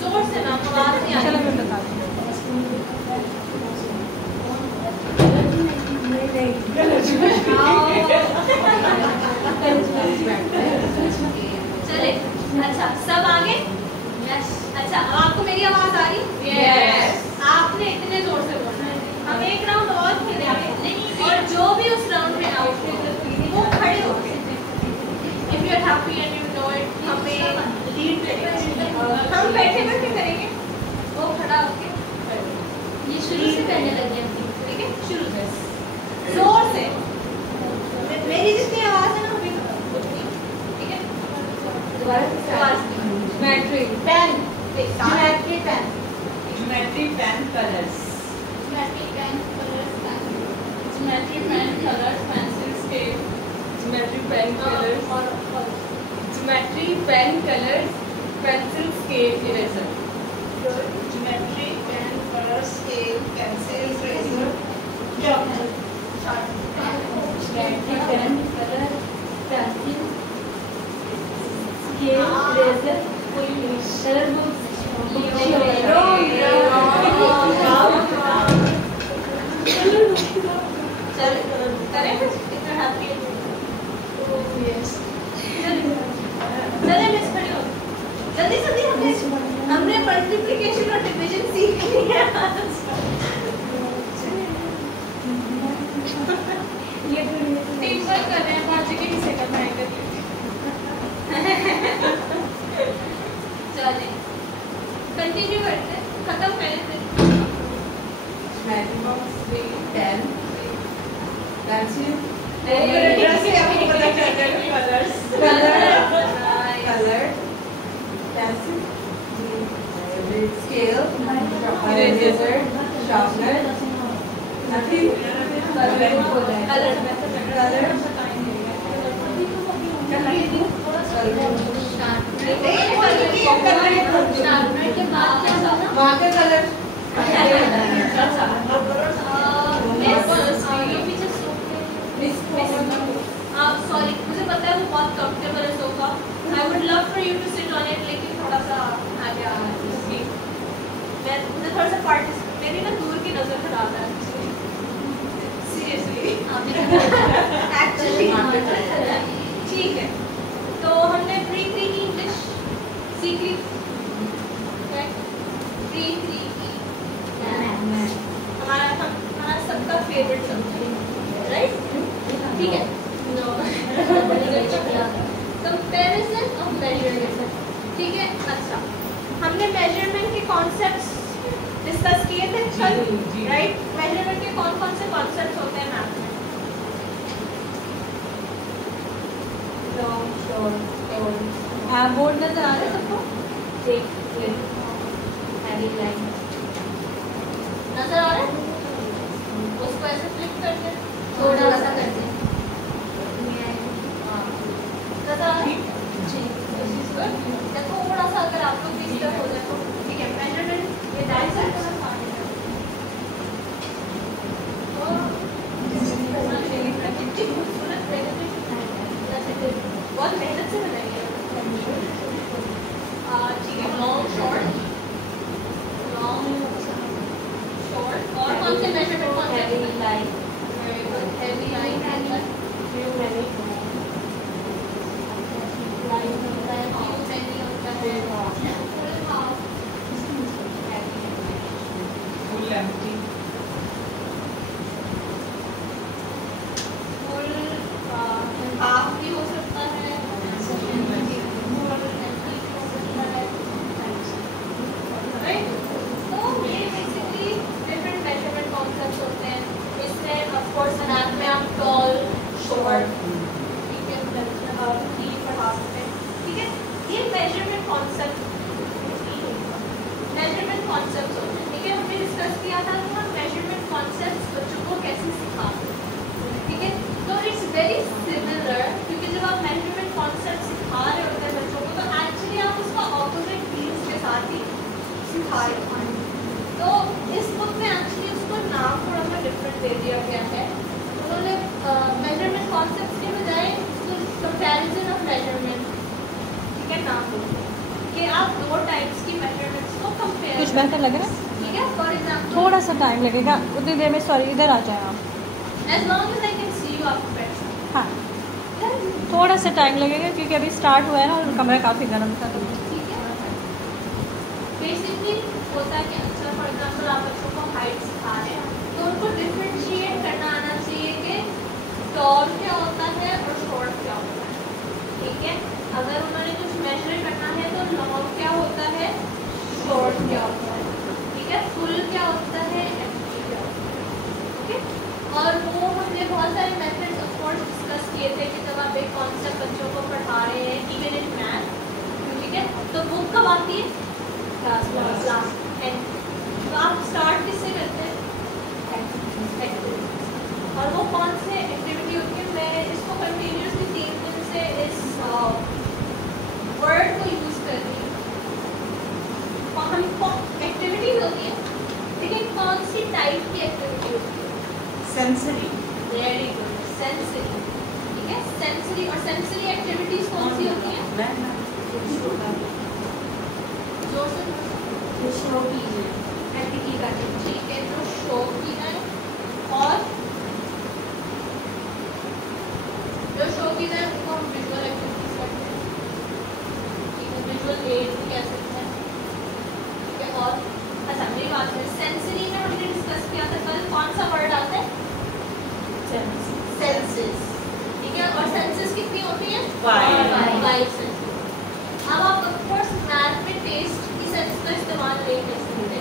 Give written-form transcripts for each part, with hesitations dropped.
जोर से ना आवाज नहीं आ रही। चले अच्छा सब आगे। अच्छा अब आपको मेरी आवाज आ रही? यस। आपने इतने जोर से बोलना है। हम एक राउंड और खेलेंगे और जो भी उस राउंड में आउट होगा वो खड़े होंगे। If you are happy and you know it, हमें लीड करेंगे। हम बैठे बैठे करेंगे, वो खड़ा होके ये शुरू से करने लगे हैं। ठीक है, शुरू से जोर से। मेरी जितनी आवाज है ना वो भी उतनी। ठीक है, दोबारा geometry pen, geometry pen, geometry pen colours, geometry pen colours, geometry pen colours, pencil scale, geometry pen colours, geometry pen colours, pencil scale eraser, geometry pen colour scale pencil eraser geometry pen colour pencil scale eraser कोई colour books चल करें कितना happy है। Yes चले miss खड़ी हो जल्दी जल्दी। हमने मल्टीप्लिकेशन और डिवीजन सीख लिया। ये टीम वर्क कर रहे हैं, बाजी के किसे करना है कभी। चलिए कंटिन्यू करते हैं, खत्म पहले से। Geometry box, pen, pencil, colours colour, pencil, scale, eraser, sharpener, nothing, colour, marker colour, sorry मुझे पता है वो बहुत कंफर्टेबल है sofa. I would love for you to sit on it, लेकिन थोड़ा सा आगे मैं मुझे थोड़ा सा पार्टिसिपेट, मेरी ना दूर की नजर खराब है सीरियसली एक्चुअली। ठीक है, तो हमने प्री की इंग्लिश सीख ली, प्री की हमारा सबका फेवरेट सब्जेक्ट, राइट? ठीक है, कंपैरिजन ऑफ मेजरमेंट। ठीक है, अच्छा हमने मेजरमेंट के कॉन्सेप्ट्स डिस्कस किए थे कल, राइट? मेजरमेंट के कौन कौन से कॉन्सेप्ट्स होते हैं मैथ में? लॉन्ग, शॉर्ट, बोर्ड नजर आ रहा है सबको? थिक, हैवी लाइन नजर आ रहा है? उसको ऐसे फ्लिप करते हैं, थोड़ा सा करते हैं, नजर आ रहा है? देखो थोड़ा सा अगर आप लोग भी स्टक हो जाए तो ठीक है। मेजरमेंट ये डायसेक्ट बहुत मेहनत से बनाई है। ठीक है, लॉन्ग शॉर्ट और कौन से मेजरमेंट कौन से? Heavy line, heavy line full empty, full half भी हो सकता है, राइट? तो ये बेसिकली डिफरेंट मेजरमेंट कॉन्सेप्ट्स होते हैं। इसमें ऑफ कोर्स मैथ में आप टॉल, शॉर्ट, ठीक है, पढ़ा सकते हैं। ठीक है, ये मेजरमेंट कॉन्सेप्ट होते हैं। ठीक है, हमने डिस्कस किया था कि हम मेजरमेंट कॉन्सेप्ट्स बच्चों को कैसे सिखाते हैं। ठीक है, तो इट्स वेरी सिमिलर, क्योंकि जब आप मेजरमेंट कॉन्सेप्ट सिखा रहे होते हैं बच्चों को तो एक्चुअली आप उसका ऑपोजिट फील्ड्स के साथ ही सिखा रहे हैं। तो इस बुक में एक्चुअली उसको नाम थोड़ा सा डिफरेंट दे दिया गया है। उन्होंने मेजरमेंट कॉन्सेप्ट्स के बजाय कंपैरिजन ऑफ मेजरमेंट सेकंड नाम बोलते हैं कि आप दो टाइप्स की मेथड्स को कंपेयर कुछ बेहतर लग रहा है? ठीक है। फॉर एग्जांपल थोड़ा सा टाइम लगेगा उतनी देर में। सॉरी, इधर आ जाए आप। As long as I can see you आपको बेटर। हाँ, थोड़ा सा टाइम लगेगा क्योंकि अभी स्टार्ट हुआ है ना और कमरा काफ़ी गर्म था। तो ठीक है। बेसिकली होता है कि अच्छा फॉर एग्जांपल आप बच्चों को हाइट सिखा रहे हैं तो उनको डिफरेंशिएट करना आना चाहिए कि टॉल क्या होता है और शॉर्ट क्या होता है। ठीक है। अगर उन्होंने कुछ मेजर करना है तो लॉन्ग क्या होता है, शॉर्ट क्या होता है। ठीक है। फुल क्या होता है, एम्प्टी क्या होता है। ओके। और वो हमने बहुत सारे मेथड्स ऑफ कोर्स डिस्कस किए थे कि जब आप एक कॉन्सेप्ट बच्चों को पढ़ा रहे हैं इवन इन मैथ, ठीक है, तो बुक कब आती है, क्लास एंड। तो आप स्टार्ट किससे करते हैं, एक्टिविटी। और वो कौन से एक्टिविटी होती है, मैं इसको कंटिन्यूसली 3 दिन से इस वर्ड को यूज कर रही हूँ। हम एक्टिविटीज होती है लेकिन कौन सी टाइप की एक्टिविटी होती है, सेंसरी। Very good, sensory. ठीक है। सेंसरी और सेंसरी एक्टिविटीज कौन सी होती है, जो शो की जाए, ठीक है, जो शो की जाए और जो शो की जाए उनको हम विजुअल एक्टिविटीज करते हैं। ठीक है, विजुअल एड भी कह सकते हैं। ठीक है। और अच्छा मेरी बात है, सेंसरी में हमने डिस्कस किया था कल, कौन सा वर्ड आता है, सेंसेस। ठीक है। और सेंसेस कितनी होती है, 5 सेंसेस। अब आप ऑफ कोर्स मैथ में टेस्ट की सेंस का इस्तेमाल नहीं कर सकते,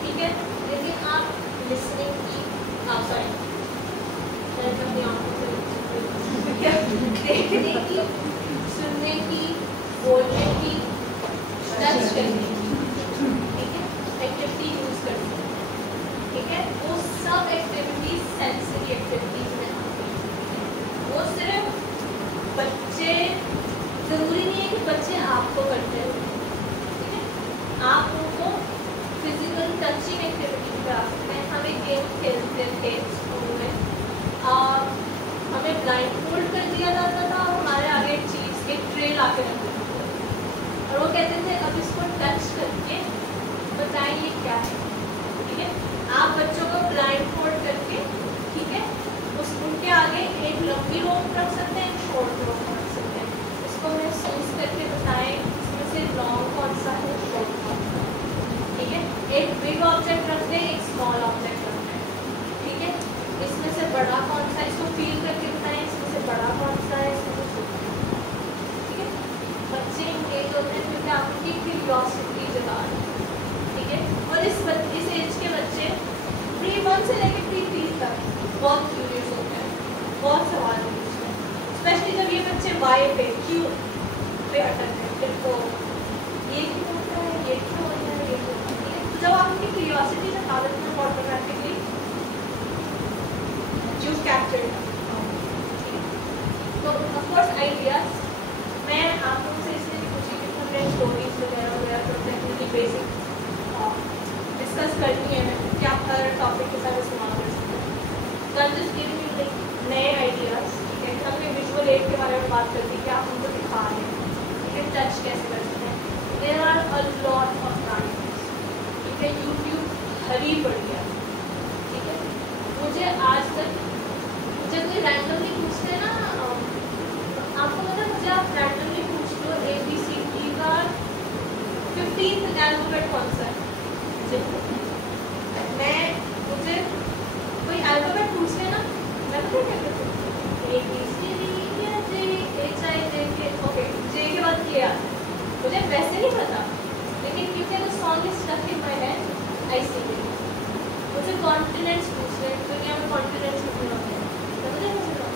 ठीक है, लेकिन आप लिसनिंग की, आप सॉरी अपनी आंखों से देखने की, सुनने की, बोलने की, टच करने की, ठीक है, एक्टिविटी यूज करते हैं। ठीक है। वो सब एक्टिविटीज सेंसरी एक्टिविटीज में आती हैं। वो सिर्फ बच्चे, जरूरी नहीं है कि बच्चे आपको करते हैं, ठीक है, आप उनको फिजिकल टचिंग एक्टिविटी करा सकते हैं। हम एक गेम खेलते थे स्कूल में, हमें ब्लाइंड फोल्ड कर दिया जाता था और हमारे आगे एक चीज़, एक ट्रे ला के रख देते थे और वो कहते थे अब इसको टच करके बताएं ये क्या है। ठीक है। आप बच्चों को ब्लाइंड फोल्ड करके, ठीक है, उनके आगे एक लंबी रोप रख सकते हैं, एक शॉर्ट रोप रख सकते हैं, इसको महसूस करके बताएं इसमें से लॉन्ग कौन सा है, शॉर्ट कौन सा है। ठीक है। एक बिग ऑब्जेक्ट रख दें, एक स्मॉल ऑब्जेक्ट रख दें, ठीक है, इसमें से बड़ा कौन सा है, इसको फील करके बताएं इसमें से बड़ा कौन सा है, इसमें से छोटा है। ठीक है। बच्चे इंगेज होते हैं क्योंकि आप उनकी क्यूरियोसिटी जगा रहे हैं। ठीक है। और इस एज के बच्चे प्री-1 से लेकर प्री-3 तक बहुत क्यूरियस होते हैं, बहुत सवाल पूछते हैं, स्पेशली जब ये बच्चे वाई पे, क्यों पे अटक हैं, तो ये क्यों होता है, ये क्यों होता है, ये क्यों होता है। तो जब आप उनकी क्यूरियोसिटी से ताकत में ऑटोमेटिकली यू कैप्चर। तो ऑफ कोर्स आइडियाज मैं आप लोगों से इसलिए भी पूछी कि हमने स्टोरीज वगैरह टेक्निकली बेसिक डिस्कस करनी है कि आप हर टॉपिक के साथ इस्तेमाल कर सकते हैं। तो I just giving you like नए आइडियाज़। ठीक है। हमने विजुअल एड के बारे में बात करती कि आप उनको दिखा रहे हैं, ठीक है, टच कैसे कर सकते हैं। There are a lot of times, ठीक है, यूट्यूब हरी पड़ गया। ठीक है। मुझे आज तक मुझे कोई रैंडमली पूछते हैं ना, आपको पता है मुझे आप रैंडमली पूछ लो ABCD का 15th अल्फाबेट कौन सा है, मैं मुझे कोई अल्फाबेट पूछ लेना, मैं पता क्या करती हूँ, ABCD HIJK, ओके, J के बाद K आता है, मुझे वैसे नहीं पता, लेकिन क्योंकि वो song is stuck in my head, I sing it. मुझे कॉन्टिनेंट्स पूछ ले, दुनिया में कॉन्टिनेंट्स कितने होते हैं, तो मुझे कैसे पता,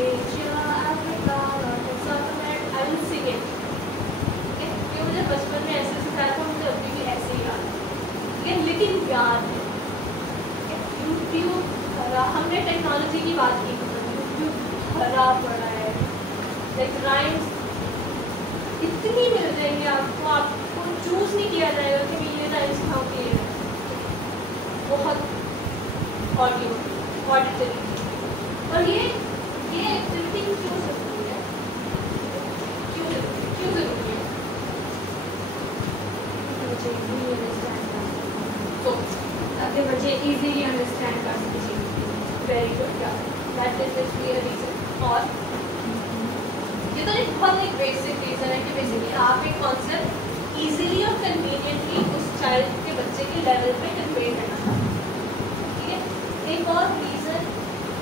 Asia, Africa, north and south America, I will sing it. ठीक है। क्योंकि मुझे बचपन में ऐसे सिखाया था, मुझे अभी भी ऐसे ही याद है। ठीक है। लेकिन याद है यूट्यूब, हमने टेक्नोलॉजी की बात की, यूट्यूब भरा पड़ा है, लाइक राइम्स इतनी मिल जाएंगे आपको, आपको चूज नहीं किया जाएगा कि मैं ये राइम्स खाऊँ कि ये बहुत ऑडियो ऑडिटरी। और ये एक्टिविटी क्यों जरूरी है, क्यों जरूरी है, मुझे इजीली अंडरस्टैंड कर सकती हूँ। Very good, yeah that is literally a reason. और ये तो एक बहुत एक बेसिक रीजन है कि बेसिकली आप एक कॉन्सेप्ट इजीली और कन्वीनियंटली उस चाइल्ड के बच्चे के लेवल पे कन्वे करना चाहते हैं। ठीक है, एक और रीजन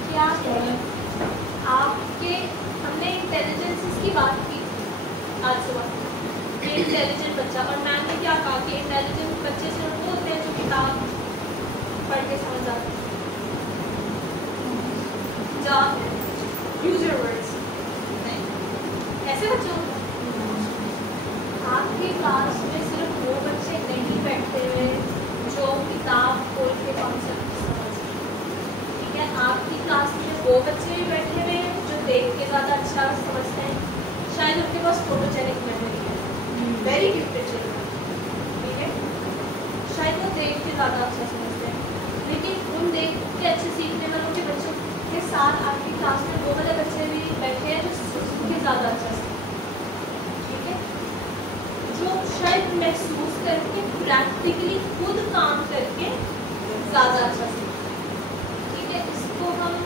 क्या है, आपके हमने इंटेलिजेंस की बात की आज सुबह, इंटेलिजेंट बच्चा, और मैम ने क्या कहा कि इंटेलिजेंट बच्चे सिर्फ वो होते हैं जो किताब पढ़ के समझ आते हैं। यूज योर वर्ड्स, ऐसे बच्चे होते हैं। आपकी क्लास में सिर्फ वो बच्चे नहीं बैठे हुए जो किताब खोल के कॉन्सेप्ट समझते हैं। ठीक है, आपकी क्लास में वो बच्चे भी बैठे हुए हैं जो देख के ज़्यादा अच्छा समझते हैं, शायद उनके पास फोटोजेनिक मेमोरी है, वेरी गिफ्टेड चिल्ड्रन। ठीक है, शायद वो देख के ज़्यादा अच्छा समझते हैं, लेकिन उन देख के अच्छे सीखने वालों के बच्चों के साथ आपकी क्लास में वो वाले बच्चे भी बैठे हैं जो सुन के ज़्यादा अच्छा सीखते हैं। ठीक है, जो शायद महसूस करके प्रैक्टिकली खुद काम करके ज़्यादा अच्छा सीखते हैं। ठीक है, इसको हम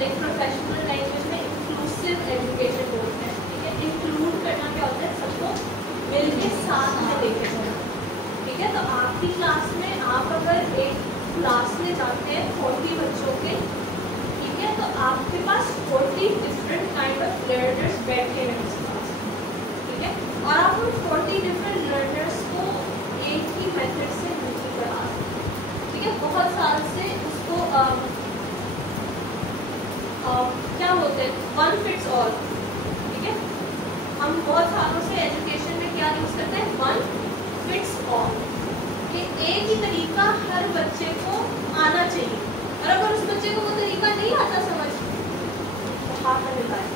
लाइक प्रोफेशनल लैंग्वेज में इंक्लूसिव एजुकेशन बोलते हैं। ठीक है, इंक्लूड करना क्या होता है, सबको मिल के साथ में लेके चलना। ठीक है, तो आपकी क्लास में आप अगर एक क्लास में जाते हैं 40 बच्चों के, ठीक है, तो आपके पास 40 डिफरेंट काइंड ऑफ लर्नर्स बैठे हैं उस क्लास में। ठीक है, और आप उन 40 डिफरेंट लर्नर्स को एक ही मेथड से नहीं पढ़ा सकते। ठीक है, बहुत साल से उसको क्या बोलते हैं, वन फिट्स ऑल। ठीक है, हम बहुत सालों से एजुकेशन में क्या यूज़ करते हैं, वन फिट्स ऑल, कि एक ही तरीका हर बच्चे को आना चाहिए, और अगर उस बच्चे को वो तरीका नहीं आता समझ तो हाथ में मिलता है,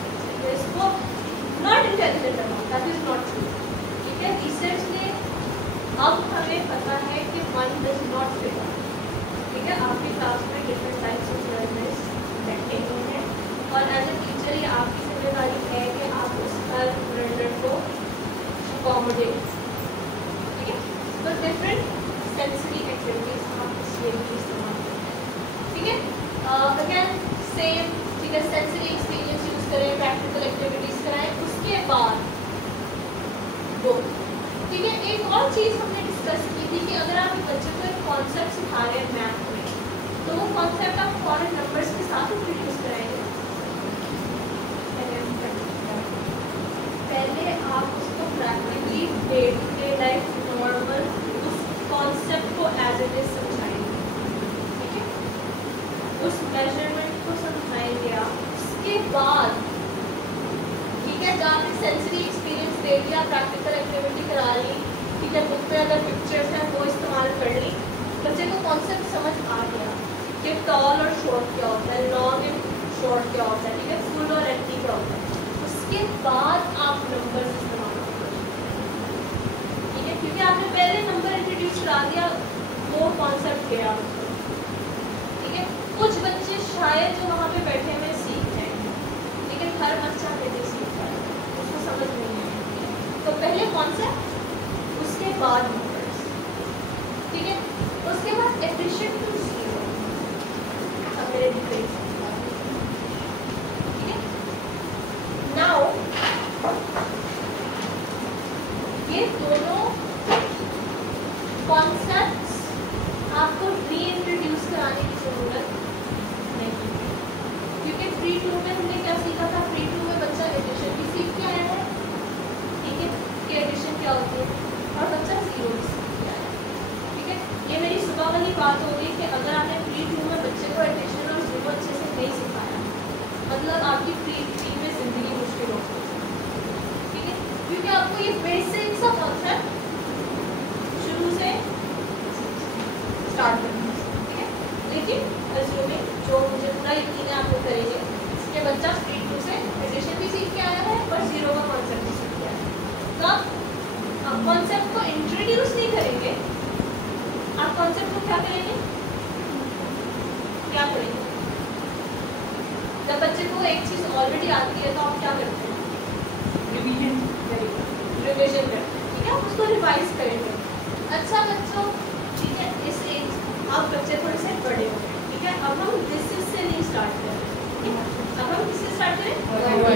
इसको not intelligent about, that is not true. ठीक है, रिसर्च ने अब हमें पता है कि one does not fit all. ठीक है, आपकी क्लास में डिफरेंट टाइप्स ऑफ लर्नर्स बैठे हुए हैं, और एज ए टीचर ये आपकी जिम्मेदारी है कि आप उस हर लर्नर को अकोमोडेट। ठीक है, तो डिफरेंट सेंसरी एक्टिविटीज आप इसलिए भी इस्तेमाल करते हैं। ठीक है, अगेन सेम, ठीक है, सेंसरी एक्सपीरियंस यूज़ करें, प्रैक्टिकल एक्टिविटीज़ कराएं, उसके बाद वो। ठीक है, एक और चीज़ हमने डिस्कस की थी कि अगर आप एक बच्चे को एक कॉन्सेप्ट सिखा रहे हैं मैथ में, तो वो कॉन्सेप्ट आप फॉरेन नंबर्स के साथ इंट्रोड्यूस कराएंगे। पहले आप उसको practically day to day life normal उस कॉन्सेप्ट को एज इट इज समझाएंगे। ठीक है, उस मेजरमेंट को समझाएंगे आप, उसके बाद ठीक है, जब आपने सेंसरी एक्सपीरियंस दे दिया, प्रैक्टिकल एक्टिविटी करा ली, ठीक है, बुक पे अगर पिक्चर्स हैं वो इस्तेमाल कर ली, बच्चे को कॉन्सेप्ट समझ आ गया कि टॉल और शॉर्ट क्या होता है, लॉन्ग एंड शॉर्ट क्या होता है, ठीक है, फुल और एम्प्टी क्या होता है, उसके बाद आप नंबर इस्तेमाल करें। ठीक है, क्योंकि आपने पहले नंबर इंट्रोड्यूस करा दिया, वो कॉन्सेप्ट गया। ठीक है, कुछ बच्चे शायद जो वहाँ पे बैठे हुए सीख हैं, लेकिन हर बच्चा नहीं सीखता है, उसको समझ नहीं है। तो पहले कॉन्सेप्ट, उसके बाद नंबर्स। ठीक है, उसके बाद एडिशन टू जीरो। अब मेरे ठीक है, नाउ ये दोनों कॉन्सेप्ट्स आपको री-इंट्रोड्यूस कराने की जरूरत नहीं, क्योंकि प्री टू में हमने क्या सीखा था, प्री टू में बच्चा एडिशन भी सीख के आया है। ठीक है, कि एडिशन क्या होती है, और बच्चा जीरो भी सीख के आया है। ठीक है, ये मेरी सुबह वाली बात हो गई कि अगर आपने प्री टू में बच्चे को एडिशन और जीरो अच्छे से नहीं सिखाया, मतलब आपकी प्री थ्री में जिंदगी मुश्किल हो गई। ठीक है, क्योंकि आपको ये बेसिक सा कॉन्सेप्ट शुरू से स्टार्ट करना है। ठीक है, लेकिन अज्यूमिंग जो मुझे पूरा यकीन है आप लोग करेंगे कि बच्चा प्री टू से एडिशन भी सीख के आया है और जीरो का कॉन्सेप्ट भी सीख के आया है, तो आप कॉन्सेप्ट को इंट्रोड्यूस नहीं करेंगे, आप कॉन्सेप्ट को क्या करेंगे, क्या करेंगे। जब बच्चे को एक चीज़ ऑलरेडी आती है तो आप क्या करते हैं, रिवीजन करते हैं। ठीक है, आप उसको रिवाइज करेंगे। अच्छा बच्चों, ठीक है, इस एज आप बच्चे को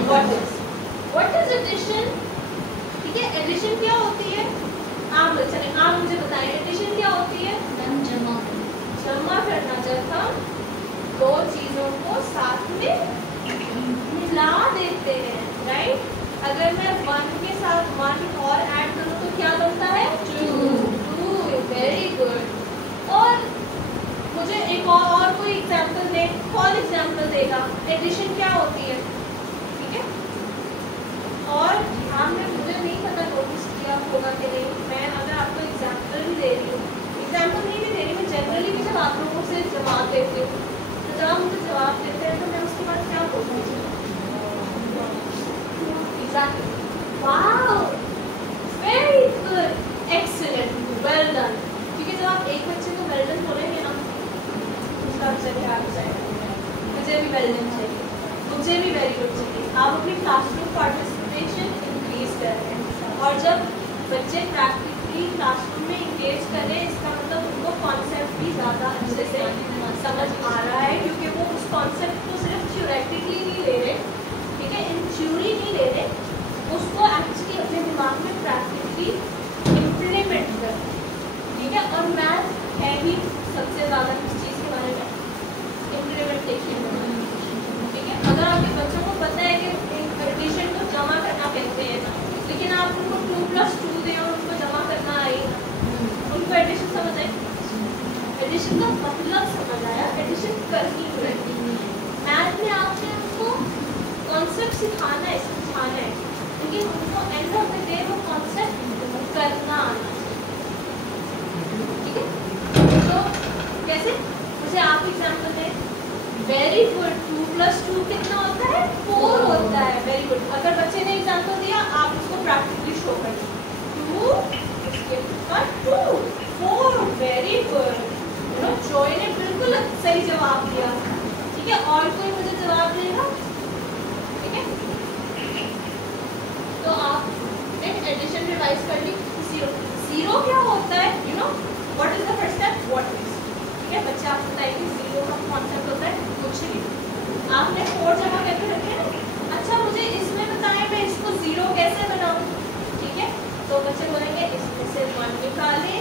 व्हाट इज एडिशन? ठीक है, एडिशन क्या होती है? आप मुझे बताएं, एडिशन क्या होती है? जमा करना, जब हम दो चीजों को साथ में मिला देते हैं, राइट? अगर मैं 1 के साथ 1 और ऐड करूं तो क्या बनता है? 2। Very good. और मुझे एक और कोई एग्जांपल दे, कौन एग्जांपल देगा? एडिशन क्या होती है? ठीक है, और आपने, मुझे नहीं पता नोटिस किया होगा कि नहीं, मैं अगर आपको एग्जांपल भी दे रही हूँ, एग्जांपल नहीं भी दे रही, मैं जनरली भी जब आप लोगों से जवाब देती हूँ, तो जब आप मुझे जवाब देते हैं तो मैं उसके बाद क्या बोलती हूँ? Exactly, wow, very good, excellent, well done. क्योंकि जब आप एक बच्चे को वेल डन बोलेंगे ना, उसका बच्चा क्या हो जाएगा? मुझे भी वेल डन चाहिए, मुझे भी वेरी गुड चाहिए। आप अपनी क्लासरूम पार्टिसिपेशन इंक्रीज कर रहे हैं, और जब बच्चे प्रैक्टिकली क्लासरूम में इंगेज करें, इसका मतलब उनको कॉन्सेप्ट भी ज़्यादा अच्छे से समझ आ रहा है, क्योंकि वो उस कॉन्सेप्ट को सिर्फ थ्योरेटिकली नहीं ले रहे, ठीक है, इन थ्योरी नहीं ले रहे, उसको एक्चुअली अपने दिमाग में प्रैक्टिकली इम्प्लीमेंट कर, ठीक है। और मैथ है भी सबसे ज़्यादा किस चीज़ के बारे में? इम्प्लीमेंटेशन, ठीक है। अगर आपके बच्चों को पता है कि एडिशन को जमा करना कहते हैं, लेकिन आप उनको 2+2 दें और उनको जमा करना आए, उनको एडिशन समझ आए, एडिशन का मतलब समझ आया, एडिशन करनी पड़ेगी। मैथ में आपने उनको कॉन्सेप्ट सिखाना है, समझाना है, लेकिन उनको एंड ऑफ द डे वो कॉन्सेप्ट करना आना चाहिए, ठीक है। तो कैसे? मुझे आप एग्जाम्पल दें। वेरी गुड, 2+2 कितना होता है? 4 होता है। Very good. अगर बच्चे ने एग्जाम्पल दिया, आप उसको प्रैक्टिकली शो करिए। 2 इसके बाद 2 4, वेरी गुड। जॉय ने बिल्कुल सही जवाब दिया, ठीक है। और कोई मुझे जवाब देगा, ठीक है। तो आपने एडिशन रिवाइज कर ली। जीरो क्या होता है? You know what is the first step? What is, ठीक है। बच्चे आपको बताएंगे जीरो का कॉन्सेप्ट होता है कुछ नहीं। आपने 4 जमा करके रखे ना, अच्छा मुझे इसमें बताएं मैं इसको 0 कैसे बनाऊं, ठीक है। तो बच्चे बोलेंगे इसमें से 1 निकालें,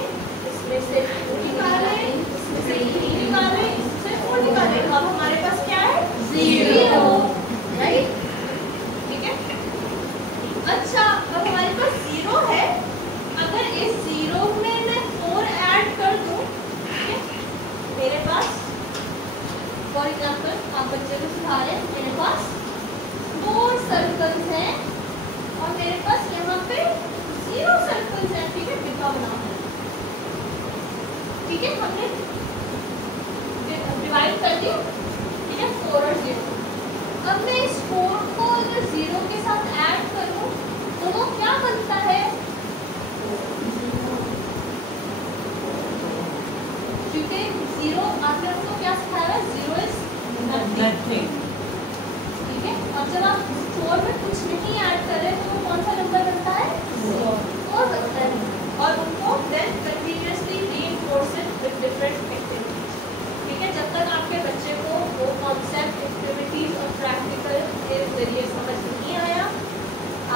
इसमें से 2 निकालें, इसमें से 3 निकालें, इसमें 4 निकालें। अब हमारे पास क्या है? 0, राइट, ठीक है। अच्छा, अब हमारे पास 0 है, अगर इस 0 में मैं 4 ऐड कर दूं, ठीक है, मेरे पास फॉर एग्जाम्पल, आप बच्चे को सिखा रहे हैं, मेरे पास 4 सर्कल्स हैं और मेरे पास यहाँ पे 0 सर्कल्स हैं, ठीक है। डिब्बा बनाना है, ठीक है, हमने डिवाइड कर दिया, ठीक है, 4 और 0। अब मैं इस 4 को अगर 0 के साथ ऐड करूं तो वो क्या बनता है? क्योंकि 0 आपने उसको क्या सिखाया है? 0 इज नथिंग, ठीक है। अब जब आप 4 में कुछ नहीं ऐड कर रहे तो वो कौन सा नंबर बनता है? 4 बनता है। और उनको then continuously reinforce it with different activities, ठीक है। जब तक आपके बच्चे को वो कॉन्सेप्ट, एक्टिविटीज और प्रैक्टिकल के जरिए समझ नहीं आया,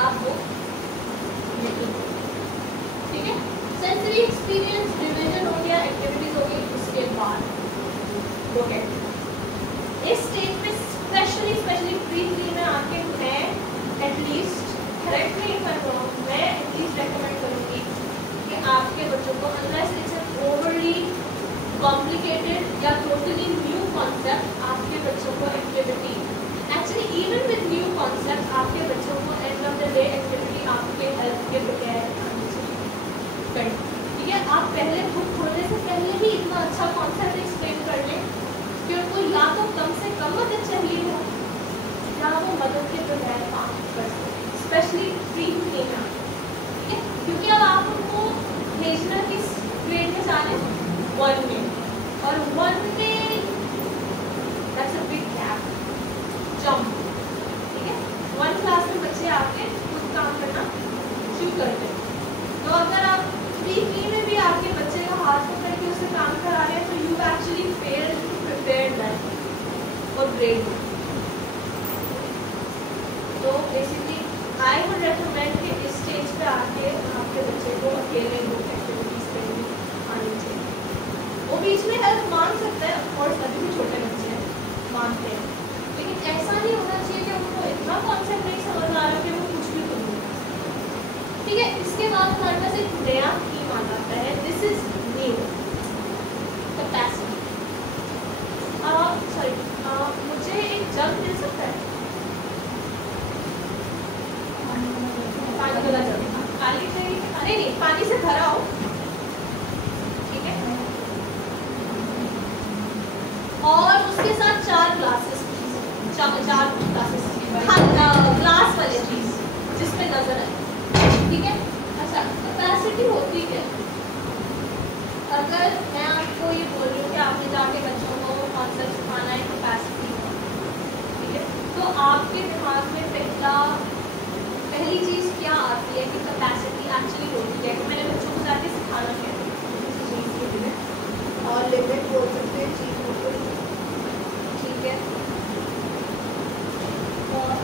आप वो नहीं, ठीक है। सेंसरी एक्सपीरियंस, रिवीजन हो गया, एक्टिविटीज हो गई, उसके बाद लोग इस स्टेज में स्पेशली प्री-3 में आके मैं एटलीस्ट, करेक्ट नहीं कर रहा हूँ, मैं एटलीस्ट रेकमेंड करूँगी कि आपके बच्चों को unless it's an overly complicated या टोटली न्यू कॉन्सेप्ट, आपके बच्चों को activity, actually even with new concept, आपके बच्चों को end of the day activity आपके हेल्प के बगैर आनी चाहिए, ठीक है। आप पहले बुक खोलने से पहले ही इतना अच्छा कॉन्सेप्ट एक्सप्लेन कर लें कि उनको या तो कम से कम मदद चाहिए हो या वो मदद के बगैर काम कर सकें, स्पेशली प्री-3 में, ठीक है। क्योंकि अब आप उनको भेजना किस ग्रेड में जा रहे हैं? 1 में, और 1 में that's a big gap, jump, ठीक है। 1 क्लास में बच्चे आके खुद काम करना शुरू करते हैं, तो अगर आप प्री-3 में भी आपके बच्चे का हाथ पकड़ के उससे काम करा रहे हैं तो you actually failed to prepare that for grade 1। तो बेसिकली आई वुड रेकमेंड कि इस स्टेज पे आके आपके बच्चे को अकेले ग्रुप एक्टिविटीज़ पे भी आनी चाहिए। वो बीच में हेल्प मांग सकता है और अभी भी छोटे बच्चे हैं मांगते हैं, लेकिन ऐसा नहीं होना चाहिए कि उनको इतना कॉन्सेप्ट नहीं समझ आ रहा कि वो कुछ भी कर नहीं सकते। ठीक है, इसके बाद हमारे पास एक नया थीम आ जाता है, this is new capacity. Sorry, मुझे एक जग मिल सकता है? पानी वाला जग, खाली चाहिए? नहीं, पानी से भरा हो, ठीक है। और उसके साथ 4 ग्लासेस, 4 ग्लासेस, ग्लास वाले चीज जिसपे नजर आए, ठीक है। अच्छा, कैपेसिटी होती क्या? अगर मैं आपको ये बोल रही हूँ कि आपने जाके बच्चों को कॉन्सेप्ट सिखाना है कैपेसिटी, ठीक है, तो आपके दिमाग में पहली चीज़ क्या आती है कि कैपेसिटी एक्चुअली होती है? कि मैंने बच्चों को जाके सिखाना है किसी चीज़ के लिए, और लिमिट बोल सकते हैं चीज़ों को, ठीक है। और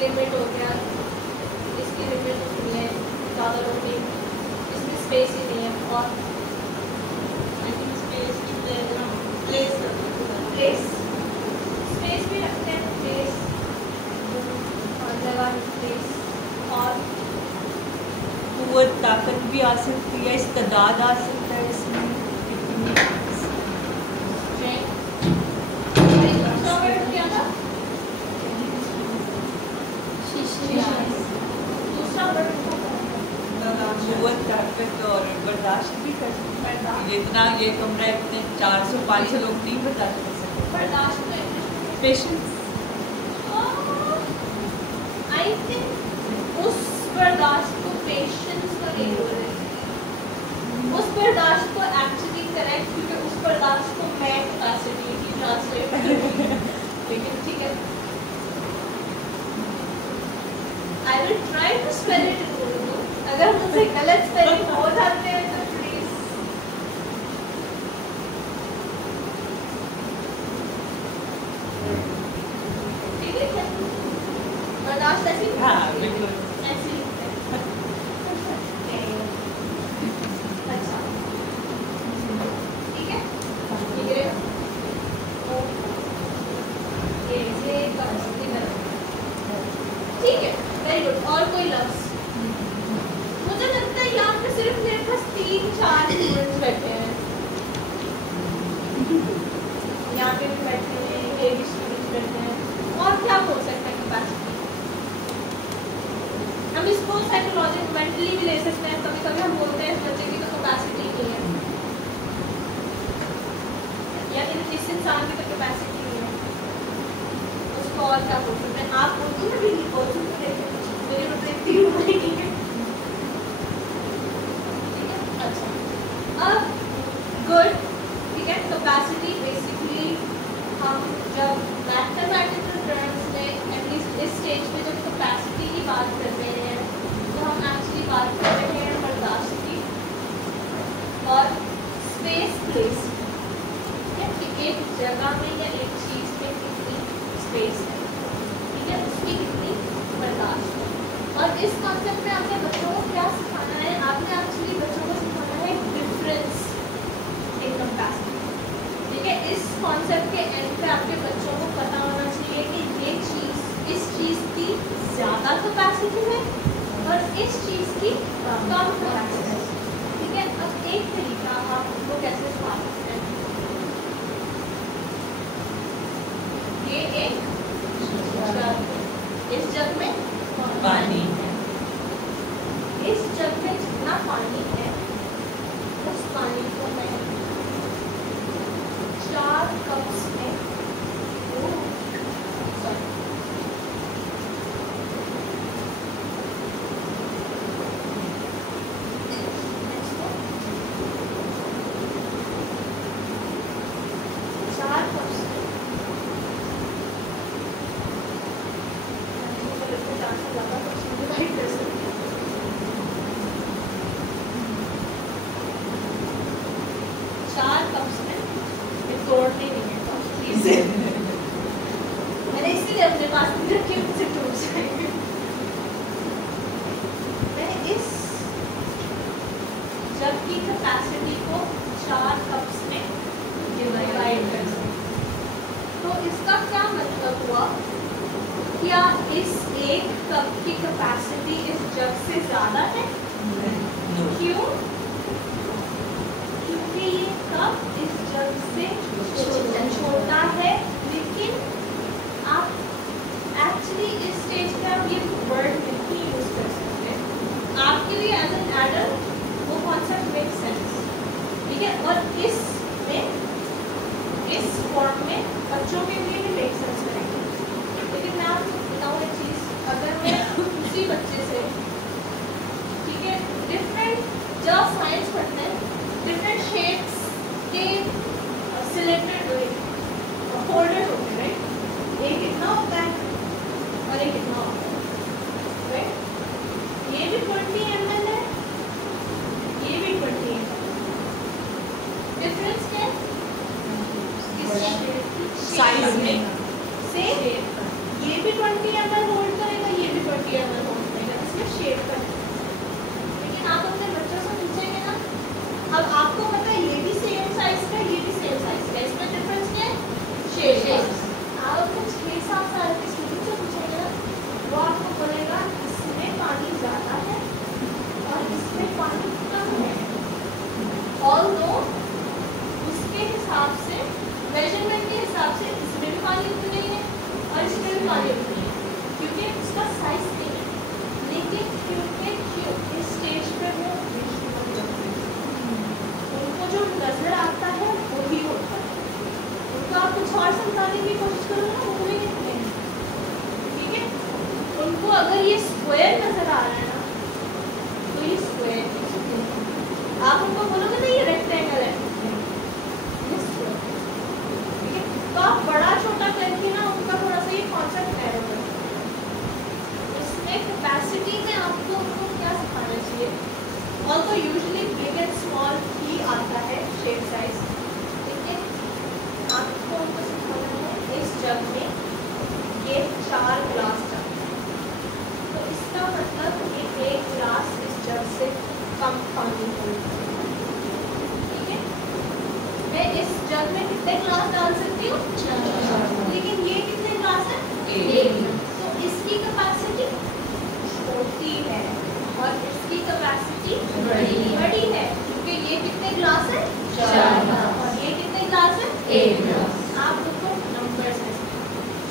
लिमिट हो गया, इसकी लिमिट नहीं है, ज़्यादा लोग नहीं, इसमें स्पेस ही नहीं है। और स्पेस भी रखते हैं, प्लेस और जगह प्लेस, और कुव्वत ताकत भी आ सकती है, इस्तेदाद आ सकता है इसमें। और बर्दाश्त भी कर सकते हैं, जितना ये कमरा इतने 400-500 लोग नहीं बर्दाश्त कर सकते। बर्दाश्त पेशेंस, आई थिंक उस बर्दाश्त को पेशेंस का नहीं बोल रहे, उस बर्दाश्त को एक्चुअली करेक्ट, क्योंकि उस बर्दाश्त को मैं कैपेसिटी की ट्रांसलेट करूँगी, लेकिन ठीक है, I will try to spell it in Urdu. अगर मुझसे गलत स्पेलिंग हो जाते हैं तो प्लीज ठीक है। क्या बर्दाश्त ऐसी? हाँ बिल्कुल ऐसी। अच्छा ठीक है, ठीक है, वेरी गुड। और कोई लफ्ज? मुझे लगता है यहाँ पे सिर्फ मेरे पास 3-4 स्टूडेंट्स बैठे हैं, यहाँ पे भी बैठे हैं, ये भी स्टूडेंट्स बैठे हैं। और क्या हो सकता है कैपेसिटी? हम इसको साइकोलॉजी मेंटली भी ले सकते हैं। कभी कभी हम बोलते हैं इस बच्चे की तो कैपेसिटी नहीं है, या इस इंसान की तो कैपेसिटी नहीं है, उसको और क्या बोल सकते हैं? आप उर्दू में भी नहीं बोल सकते, मेरी मतलब इतनी उम्र नहीं है। अब गुड, ठीक है। कैपेसिटी बेसिकली हम जब मैथमेटिकल टर्म्स में एटलीस्ट इस स्टेज पे जब कैपेसिटी की बात कर रहे हैं तो हम एक्चुअली बात कर रहे हैं बर्दाश्त की और स्पेस प्लेस, कि एक जगह में या एक चीज़ में कितनी स्पेस है, ठीक है, उसकी कितनी बर्दाश्त है। और इस कॉन्सेप्ट में आपने बच्चों को क्या सिखाना है? आपने एक्चुअली बच्चों को सिखाना है डिफरेंस इन कैपेसिटी, ठीक है। इस कॉन्सेप्ट के एंड पे आपके बच्चों को पता होना चाहिए कि ये चीज़, इस चीज़ की ज़्यादा कैपेसिटी है और इस चीज़ की कम कैपेसिटी है, ठीक है। अब एक तरीका आप उनको कैसे सिखा सकते हैं? इस जग में पानी है। इस जग में जितना पानी है उस पानी को मैं 4 कप्स में तोड़ने नहीं है तो प्लीज मैंने इसीलिए अपने पास नहीं रखी, मुझसे टूट जाएंगे। मैं इस जग की कैपेसिटी को 4 कप्स में डिवाइड कर सकती हूँ। तो इसका क्या मतलब हुआ? क्या इस 1 कप की कैपेसिटी इस जग से ज्यादा है? क्यों? क्योंकि ये कप इस जग से छोटा है, लेकिन आप एक्चुअली इस स्टेज पे आप ये वर्ड नहीं यूज कर सकते। आपके लिए एज एन एडल्ट वो कॉन्सेप्ट मेक सेंस, ठीक है? और इस फॉर्म में बच्चों के लिए भी मेक सेंस करेंगे। लेकिन मैं आपको बताऊँ एक चीज़, अगर मैं उसी बच्चे से, ठीक है, डिफरेंट जब साइंस पढ़ते हैं डिफरेंट शेप्स के सिलेक्टेड होल्डर्स होते हैं, राइट? एक इतना होता है और एक इतना होता है, राइट? ये भी 20 ml है, ये भी 20 ml। डिफरेंस क्या है? साइज में सेम, ये भी 20 ml होल्ड करेगा, ये भी 20 ml होल्ड करेगा, इसमें शेप का। लेकिन आप अपने बच्चों से पूछेंगे ना, अब आपको पता है ये भी सेम साइज का, ये भी सेम साइज का, इसमें डिफरेंस क्या है? शेप। आप अपने 6-7 साल के स्टूडेंट से पूछेंगे ना, वो आपको बोलेगा इसमें पानी ज़्यादा है और इसमें पानी कम है। ऑल्दो उसके हिसाब से, मेजरमेंट के हिसाब से इसमें भी पानी उतनी है और इसमें भी पानी उतनी है, क्योंकि उसका साइज नहीं है। लेकिन क्योंकि इस स्टेज पे वो उनको जो नजर आता है वही होता है, उनको आप कुछ और समझाने की कोशिश करो ना, वो नहीं देखते हैं, ठीक है? उनको अगर ये स्क्वायर नजर आ रहा है ना, तो ये स्क्वायर है। आप उनको बोलोगे ना ये रेक्टेंगल है, ये स्क्वायर, ठीक है? तो आप बड़ा छोटा करके ना उनका थोड़ा सा ये कॉन्सेप्ट नैरो करो। इसमें कैपेसिटी में आपको उनको क्या सिखाना चाहिए? Also usually big and small ही आता है शेप साइज, लेकिन आपको उनको सिखाना है इस जग में ये 4 ग्लास जाते हैं, तो इसका मतलब ये 1 ग्लास इस जग से कम पानी होगा, ठीक है? मैं इस जग में कितने ग्लास डाल सकती हूँ? 4। लेकिन ये कितने ग्लास है? 1। तो इसकी कैपेसिटी छोटी है और इसकी कैपेसिटी बड़ी है, क्योंकि ये कितने ग्लास है? 4। और ये कितने ग्लास है? 1 ग्लास। आप उनको नंबर्स में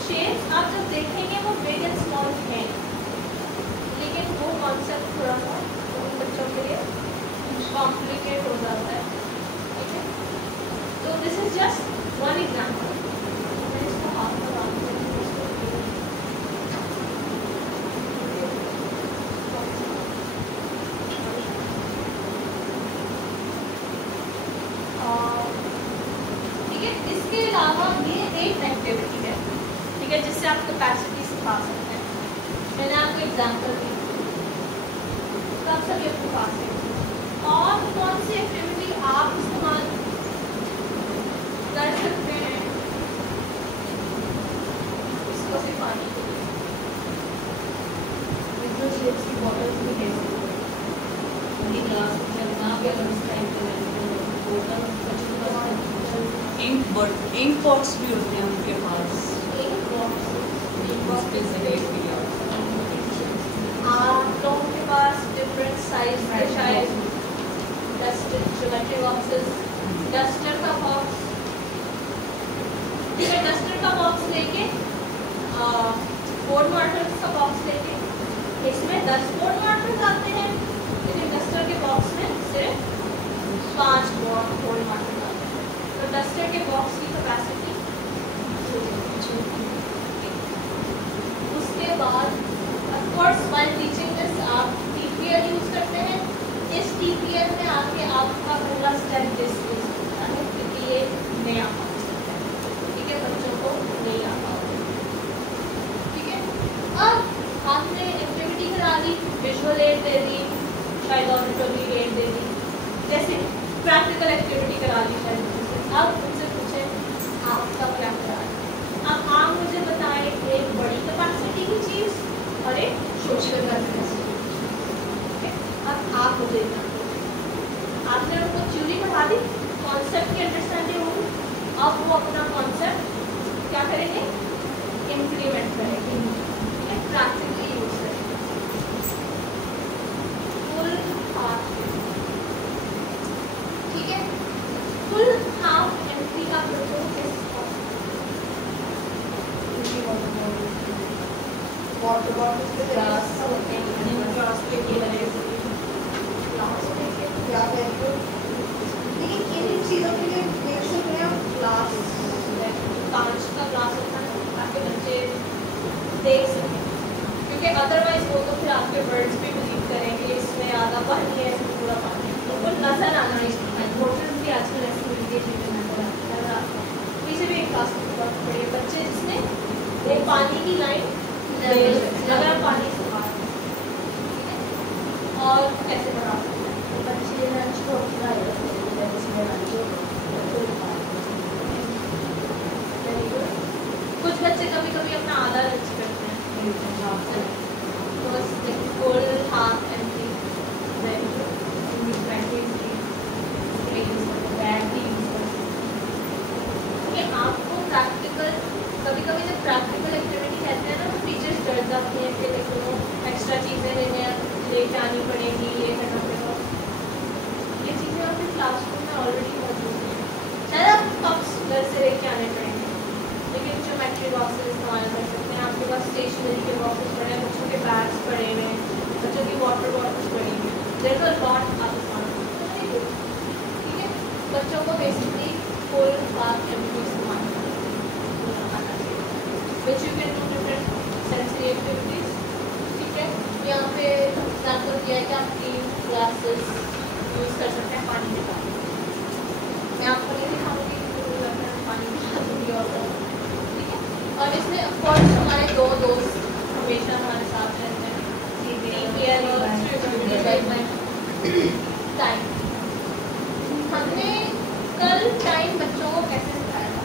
शेप्स आप जब देखेंगे वो बिग एंड स्मॉल है, लेकिन वो कॉन्सेप्ट थोड़ा सा उन बच्चों के लिए कॉम्प्लिकेट हो जाता है, ठीक है? तो this is just one example. मैं इसको हाथ में बात करूँ, ठीक है? इसके अलावा ये एक एक्टिविटी है, ठीक है, जिससे आप कैपेसिटी सिखा सकते हैं। मैंने आपको एग्जाम्पल दी, तो आप सभी अपने पास है। और कौन सी एक्टिविटी आप इस्तेमाल कर सकते हैं इसको सिखाने के लिए? विजुअल शेप्स की बॉटल्स भी ले सकते हैं, ग्लास ना भी अगर उस टाइप के बोतल, इंक पॉट्स भी होते हैं उनके पास, आप लोगों के पास डिफरेंट साइज के शायद डस्टर, ज्योमेट्री बॉक्सेस, डस्टर का बॉक्स, ठीक है? डस्टर का बॉक्स लेके 4 मार्कर्स का बॉक्स लेके इसमें 10 4 मार्कर्स आते हैं, लेकिन डस्टर के बॉक्स में सिर्फ 5 4 मार्कर्स आते हैं। तो डस्टर के बॉक्स की कैपेसिटी, उसके बाद of course while teaching this आप टीपीएल यूज करते हैं। इस टीपीएल में आके आपका पूरा स्टेप डिस्कस होता है, क्योंकि ये नया कॉन्सेप्ट है, ठीक है, बच्चों को नहीं आता। ठीक है, अब आपने एक्टिविटी करा दी, विजुअल एड दे दी, शायद ऑडिटरी एड दे दी, जैसे प्रैक्टिकल एक्टिविटी करा दी शायद। अब उनसे पूछे आपका क्या करा है, अब आप मुझे बताएं एक बड़ी कैपेसिटी की चीज़ और एक छोटी कैपेसिटी। अब आप मुझे आपने उनको थ्योरी पढ़ा दी, कॉन्सेप्ट की अंडरस्टैंडिंग होगी, अब वो अपना कॉन्सेप्ट क्या करेंगे, इम्प्लीमेंट करेंगे, प्रैक्टिकली यूज करेंगे। फुल हाफ, ठीक है, फुल हाफ एम्प्टी का प्रयोग वाटर बॉटल से ग्लास होते हैं, ग्लास के लिए क्या कहते हो, लेकिन इन चीज़ों के लिए मेक श्योर करें ग्लास, कांच का ग्लास होता है ताकि बच्चे देख सकें, क्योंकि अदरवाइज वो तो फिर आपके वर्ड्स पे बिलीव करेंगे इसमें आधा पानी है इसमें पूरा पानी है, तो वो नजर आना चाहिए। बोटल्स भी आजकल ऐसी मिलती है नजर आता है। पीछे भी एक क्लास में बड़े बच्चे जिसने एक पानी की लाइन अगर पानी से बाहर और कैसे बढ़ा सकते हैं, तो बच्चे लंच को कुछ बच्चे कभी कभी अपना आधा लंच करते हैं, फुल हाफ एम्प्टी, आपको प्रैक्टिकल, कभी कभी जब प्रैक्टिकल एक्टिविटी कहते हैं ना तो टीचर्स डर जाते हैं कि देखो एक्स्ट्रा चीज़ें लेके आनी पड़ेगी, ये करना पड़ेगा। ये चीज़ें आपके क्लासरूम में ऑलरेडी मौजूद हैं, शायद आप कप्स घर से लेके आने पड़ेंगे, लेकिन ज्योमेट्री बॉक्सेस इस्तेमाल कर सकते हैं। आपके पास स्टेशनरी के बॉक्सेस पड़े हैं, बच्चों के बैग्स पड़े हुए हैं, बच्चों की वाटर बॉटल्स पड़ी हुई हैं, देयर इज अ लॉट आप इस्तेमाल कर सकते हैं। ठीक है, बच्चों को बेसिकली फुल हाफ एम्प्टी इस्तेमाल which you can do different sensory activities। ठीक है, यहाँ पे एग्जाम्पल दिया है कि आप 3 ग्लासेस यूज़ कर सकते हैं पानी के साथ। मैं आपको नहीं दिखाऊंगी, पानी दिखा दूँगी और ठीक है। और इसमें ऑफकोर्स हमारे 2 दोस्त हमेशा हमारे साथ रहते हैं, टाइम। हमने कल टाइम बच्चों को कैसे सिखाया था,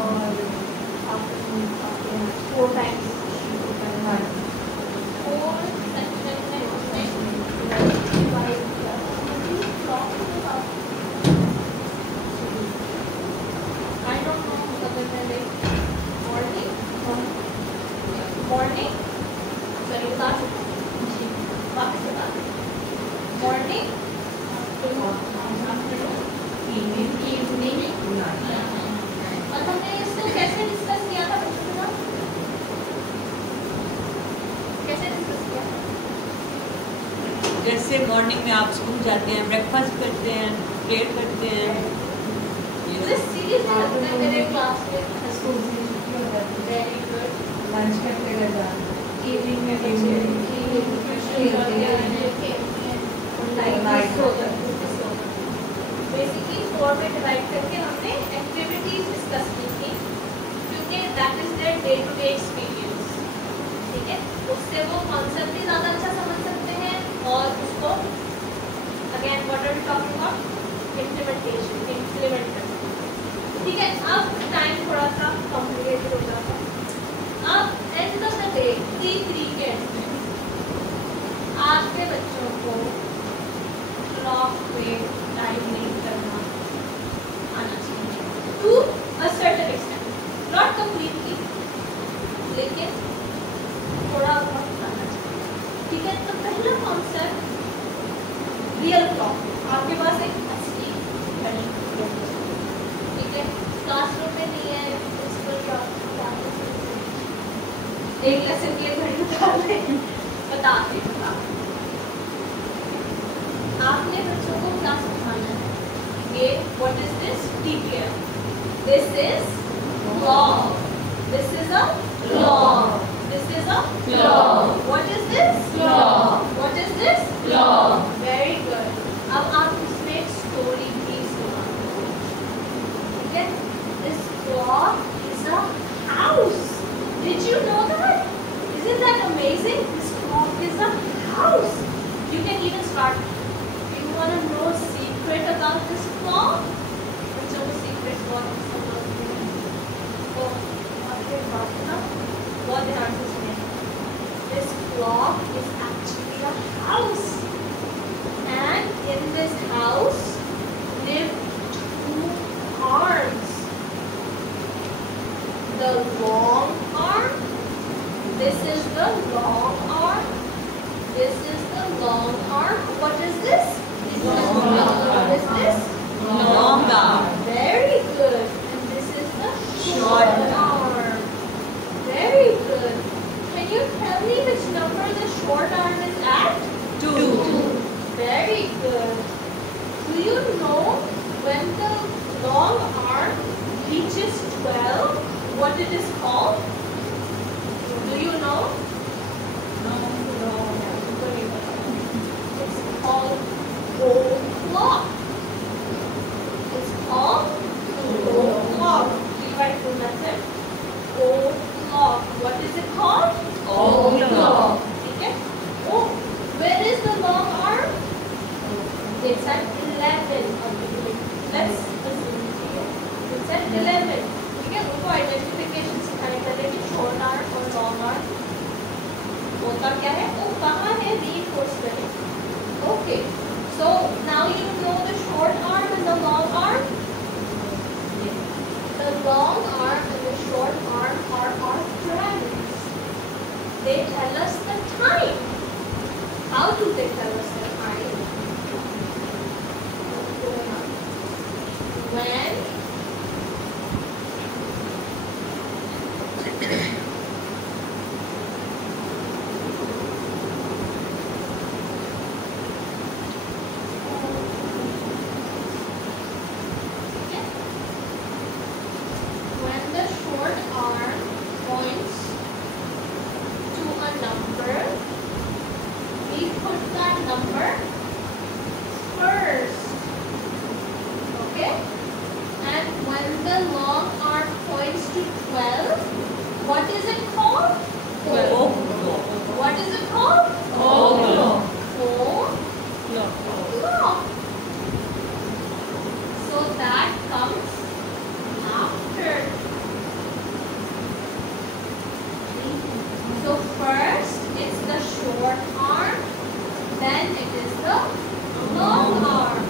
और 4 टाइम्स 4 सेक्शन में उसमें I don't know morning sorry बता वापस बता मॉर्निंग इवनिंग और हमने इसको कैसे डिस्कस किया था बच्चों के साथ, कैसे डिस्कस किया? जैसे मॉर्निंग में आप स्कूल जाते हैं, ब्रेकफास्ट करते हैं, प्रेयर करते हैं, मुझे सीरियसली लगता है मेरे क्लास में स्कूल से छुट्टी हो जाती है, वेरी गुड, लंच करते घर जाते इवनिंग में बेसिकली 4 में डिवाइड करके हमने एक्टिविटीज डिस्कस की थी, क्योंकि that is their day to day experience. ठीक है, उससे वो कॉन्सेप्ट भी ज़्यादा अच्छा समझ सकते हैं और उसको again what are we talking about, implementation, implement करना। ठीक है, अब टाइम थोड़ा सा कॉम्प्लिकेटेड हो जाता है। अब end of the day T3 के एंड में आपके बच्चों को क्लॉक पे टाइम नहीं करना आना चाहिए to a certain extent, not completely, लेकिन थोड़ा बहुत आना चाहिए। ठीक है, तो पहला कॉन्सेप्ट रियल क्लॉक, आपके पास एक असली घड़ी, ठीक है, क्लासरूम में नहीं है, प्रिंसिपल क्लॉक एक लेसन के लिए घड़ी उतार ले बताते आपने बच्चों को क्या सिखाना है? ये व्हाट इज दिस? टीकेयर. This is log. This is a log. This is a log. What is this? Log. What is this? Log. Very good. अब आप इसमें एक स्टोरी भी सुनाओ. ठीक है? This clock is a house. Did you know that? Isn't that amazing? This clock is a house. You can even start. You want to know a secret about this clock? बच्चों को secrets बहुत पसंद होते हैं. तो आपके बात ना बहुत ध्यान से सुनिए. This clock is actually a house, and in this house live two arms. The long arm. This is the long arm. This is the long arm. What is this? Long arm. What is this? Long arm. Very good. And this is the Short arm. Very good. Can you tell me which number the short arm is at? 2. Very good. Do you know when the long arm reaches 12, what it is called? Do you know? No. It's called o'clock. It's called o'clock. Rewrite the method. O'clock. What is it called? O'clock. Okay. Oh, where is the long arm? It's at 11. Let's assume. It's at 11. ठीक है, उनको identification सिखाने के लिए कि short arm और long arm होता क्या है, वो कहाँ है, रीइंफोर्स करें. Okay, so now you know the short arm and the long arm. The long arm and the short arm are our friends. They tell us the time. How do they tell us the time? When the short arm points to a number, we put that number first. Okay? And when the long arm points to 12, what is it called? O'clock. What is it called? O'clock. O'clock. So that comes after. So first it's the short arm, then it is the long arm.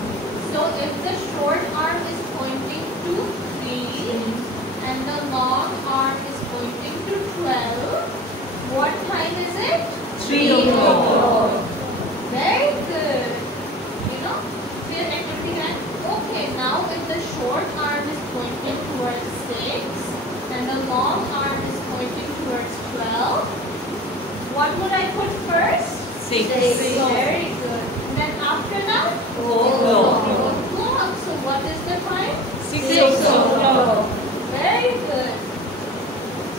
So if the short arm is pointing to 3 and the long arm is pointing to 12, what time is it? 3 o'clock. Very good. You know, clear activity then? Okay, now if the short arm is pointing towards 6 and the long arm is pointing towards 12, what would I put first? 6. Very good. And then after that? O'clock. O'clock. So what is the time? 6 o'clock. Very good.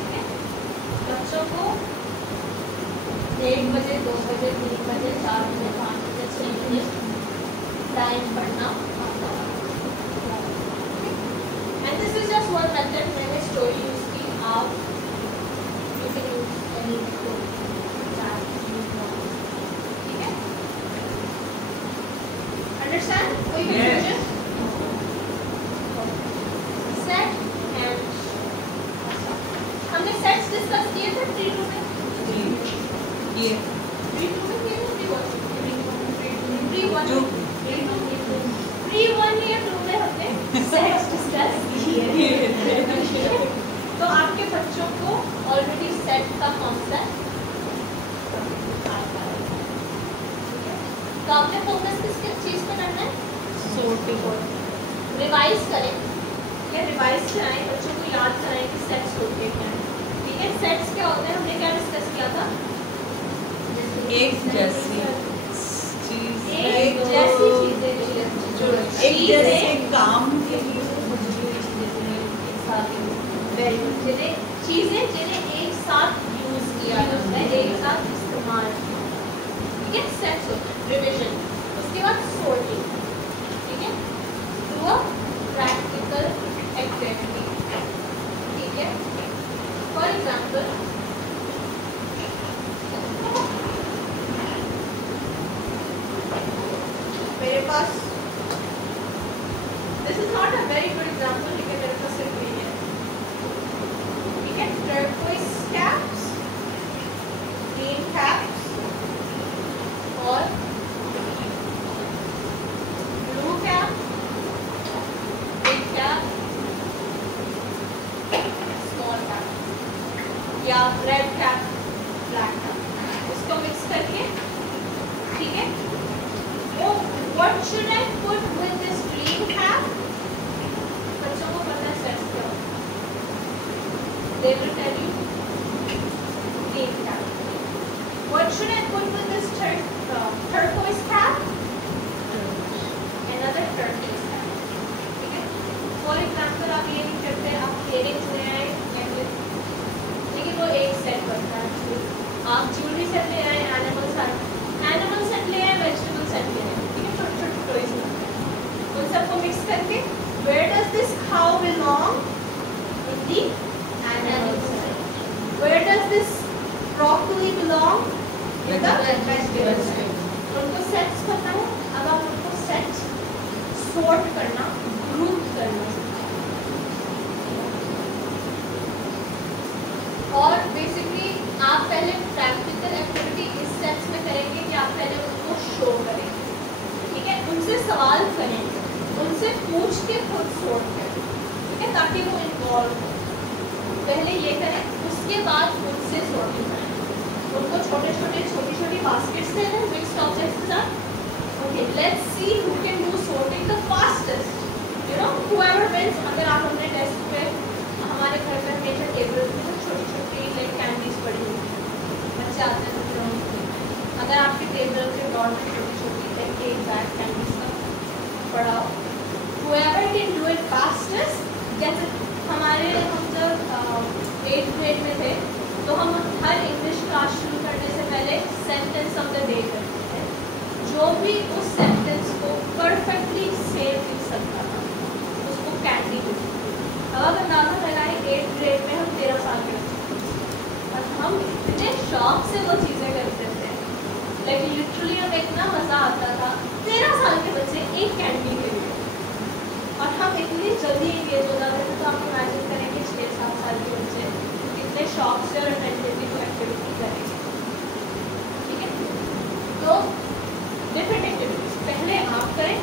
Okay. बच्चों को 1 बजे, 2 बजे, 3 बजे, 4 बजे, 5 बजे, 6 बजे time पढ़ना आता है. And this is just one method. मैंने story use की. आप you can use any story. ठीक है? Understand? कोई Yes. confusion? Set and हमने sets discuss किए थे pre-2 में. ये Pre-2 में किए थे pre-1 pre-1 Two. pre-1 या 2 में हमने sets discuss किए थे. तो आपके बच्चों को already set का concept आता है. तो आपने फोकस किस चीज पे करना है? रिवाइज करें. या रिवाइज कराएं, बच्चों को याद कराएं कि सेट्स होते क्या हैं. ठीक ठीक है, सेट्स क्या होते हैं, हमने क्या डिस्कस किया था? एक जैसी चीज, एक जैसी चीजें, एक जैसे काम के लिए जिन्हें एक साथ यूज किया जाता है, एक साथ इस्तेमाल, ठीक है, सेट्स होते हैं। रिवीजन, उसके बाद सॉर्टिंग, ठीक है, थ्रू अ प्रैक्टिकल एक्टिविटी, ठीक है। फॉर एग्जाम्पल, मेरे पास, this is not a very good example, ठीक है, मेरे पास सिर्फ ये है, ठीक है, टर्कोइज कैप्स, ग्रीन कैप्स और blue cap, big cap, small cap या रेड कैप, ब्लैक कैप, इसको मिक्स करके, ठीक है। What should I put with this green cap? बच्चों को पता है सेट्स क्या होता है? They will tell you green cap. What should I put with this turquoise cap? Another turquoise cap. ठीक है? For example, आप ये नहीं करते, आप earrings ले आए, लेकिन वो एक सेट बनता है। आप ज्वेलरी सेट ले आए, एनिमल सेट ले आए, वेजिटेबल सेट ले आए, उन सबको मिक्स करके, where does this cow belong? In the animal side. Where does this broccoli belong? In the vegetable side. उनको सेट्स पता है, अब आप उनको सेट सॉर्ट करना, ग्रुप करना, और बेसिकली आप पहले प्रैक्टिकल एक्टिविटी इस सेट्स में करेंगे कि आप पहले उनको शो करेंगे, उनसे सवाल करें, उनसे पूछ के खुद सॉर्ट करें, ठीक है, ताकि वो इन्वॉल्व हो। पहले ये करें, उसके बाद उनसे सॉर्टिंग करें, उनको छोटी छोटी बास्केट्स दे दें मिक्स्ड ऑब्जेक्ट्स के साथ। Okay, let's see who can do sorting the fastest, you know, whoever wins. अगर आप अपने डेस्क पे, हमारे घर पे हमेशा टेबल पे छोटी लाइक कैंडीज पड़ी हुई, बच्चे आते हैं तो अगर आपके टेबल के डॉट में छोटी एक बैग कैंडीज का पड़ा, whoever can do it fastest, जैसे हमारे, हम जब 8th grade में थे तो हम हर इंग्लिश क्लास शुरू करने से पहले सेंटेंस ऑफ द डे करते थे। जो भी उस सेंटेंस को परफेक्टली सेव लिख सकता था उसको कैंडी मिलती थी। अब अगर अंदाजा लगाए 8th grade में हम 13 साल के थे और हम इतने शौक से वो चीज़ें करते थे, लेकिन लिटरली हमें इतना मज़ा आता था 13 साल के बच्चे एक कैंडी के लिए, और हम इतनी जल्दी एंगेज हो जाते थे। तो आप इमेजिन करेंगे 6-7 साल के बच्चे कितने शौक से और अटेंटिवली को एक्टिविटी करेंगे, ठीक है। तो डिफरेंट एक्टिविटीज पहले आप करें,